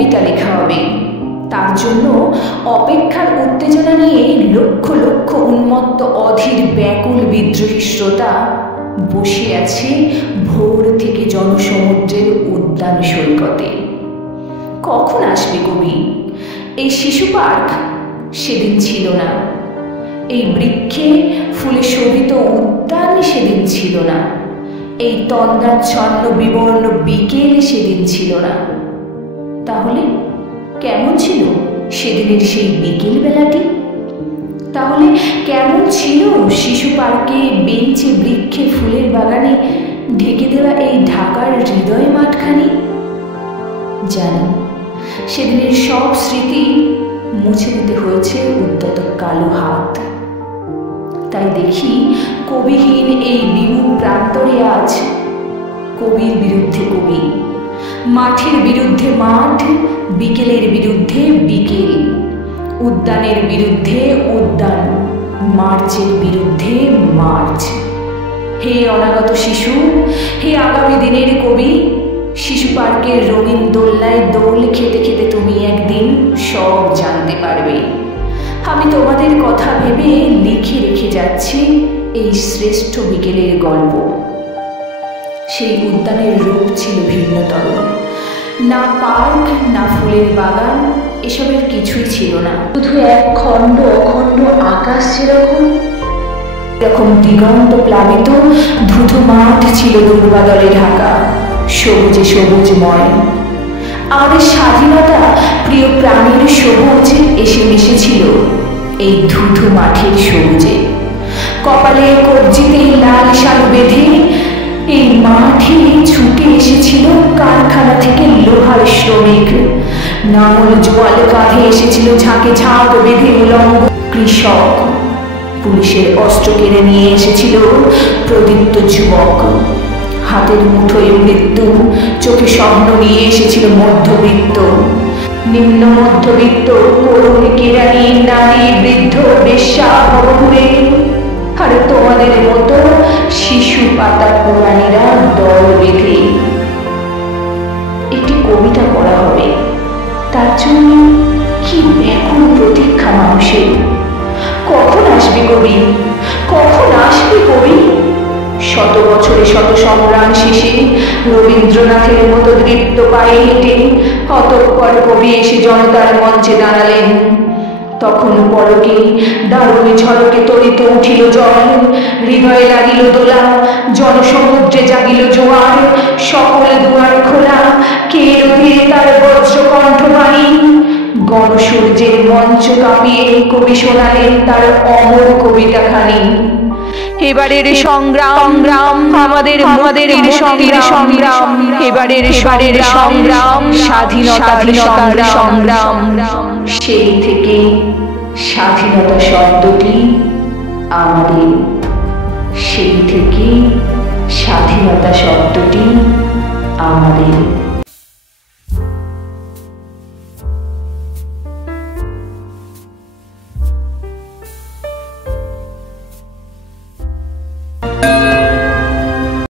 কবিতা লেখা হবে। তার জন্য অপেক্ষার উত্তেজনা নিয়ে লক্ষ লক্ষ উন্মত্ত অধীর ব্যাকুল বিদ্রোহী শ্রোতা বসে আছে ভোর থেকে জনসমুদ্রের উদ্যান সৈকতে। কখন আসবে কবি? এই শিশু পার্ক সেদিন ছিল না, এই বৃক্ষে ফুলে শোভিত উদ্যান সেদিন ছিল না, এই তন্দ্রাচ্ছন্ন বিবর্ণ বিকেল সেদিন ছিল না। তাহলে কেমন ছিল সেদিনের সেই বিকেল বেলাটি? তাহলে কেমন ছিল শিশু পার্কে, বেঞ্চে, বৃক্ষে, ফুলের বাগানে ঢেকে দেওয়া এই ঢাকার হৃদয় মাঠখানি? জানি সেদিনের সব স্মৃতি মুছে দিতে হয়েছে উদ্যত কালো হাত। তাই দেখি কবিহীন এই বিমুখ প্রান্তরে আজ কবির বিরুদ্ধে কবি, মাঠের বিরুদ্ধে মাঠ, বিকেলের বিরুদ্ধে বিকেল, উদ্যানের বিরুদ্ধে উদ্যান, মার্চের বিরুদ্ধে মার্চ। হে অনাগত শিশু, হে আগামী দিনের কবি, শিশু পার্কের রঙিন দোলনায় দোল খেতে খেতে তুমি একদিন সব জানতে পারবে। আমি তোমাদের কথা ভেবে লিখে রেখে যাচ্ছি এই শ্রেষ্ঠ বিকেলের গল্প। সেই উদ্যানের রূপ ছিল ভিন্নতর। না পার্ক, না ফুলের বাগান, এসবের কিছুই ছিল না। শুধু এক খণ্ড অখণ্ড আকাশ যেরকম দিগন্ত প্লাবিত ধুধু মাঠ ছিল দুর্বাদলে ঢাকা, সবুজে সবুজময়। আমাদের স্বাধীনতা প্রিয় প্রাণীর সবুজ এসে মিশেছিল এই ধুধু মাঠের সবুজে। কপালে কবজিতে লাল শাল বেঁধে এই মাঠে ছুটে এসেছিল কারখানা থেকে লোহার শ্রমিক, নাঙল জোয়াল কাঁধে এসেছিল ঝাঁকে ঝাঁক বেঁধে উলঙ্গ কৃষক, পুলিশের অস্ত্র কেড়ে নিয়ে এসেছিল প্রদীপ্ত যুবক, হাতের মুঠোয় মৃত্যু, চোখে স্বপ্ন নিয়ে এসেছিল মধ্যবিত্ত, নিম্ন মধ্যবিত্ত, করুণ কেরানি, নারী, বৃদ্ধ, বেশ্যা, ভবঘুরে। আর তোমাদের মতো শিশু পাতা পুরাণীরা দল বেঁধে একটি কবিতা পড়া হবে। তার জন্য কি ব্যাকুল প্রতীক্ষা মানুষের। কখন আসবে কবি? কখন আসবে কবি? শত বছরে শত সংগ্রাম শেষে রবীন্দ্রনাথের মতো দৃপ্ত পায়ে হেঁটে অতঃপর কবি এসে জনতার মঞ্চে দাঁড়ালেন। তখন পলকে দারুণ ঝলকে তরিত উঠিল জল, হৃদয়ে লাগিল দোলা, জনসমুদ্রে জাগিল জোয়ার, সকল দুয়ার খোলা, কে রোধে তার বজ্র কণ্ঠবাণী। গণসূর্যের মঞ্চ কাঁপিয়ে কবি শোনালেন তার অমর কবিতাখানি। এবারের সংগ্রাম আমাদের সংগ্রাম, এবারের সংগ্রাম স্বাধীনতার সংগ্রাম। সেই থেকে স্বাধীনতা শব্দটি আমাদের, সেই থেকে স্বাধীনতা শব্দটি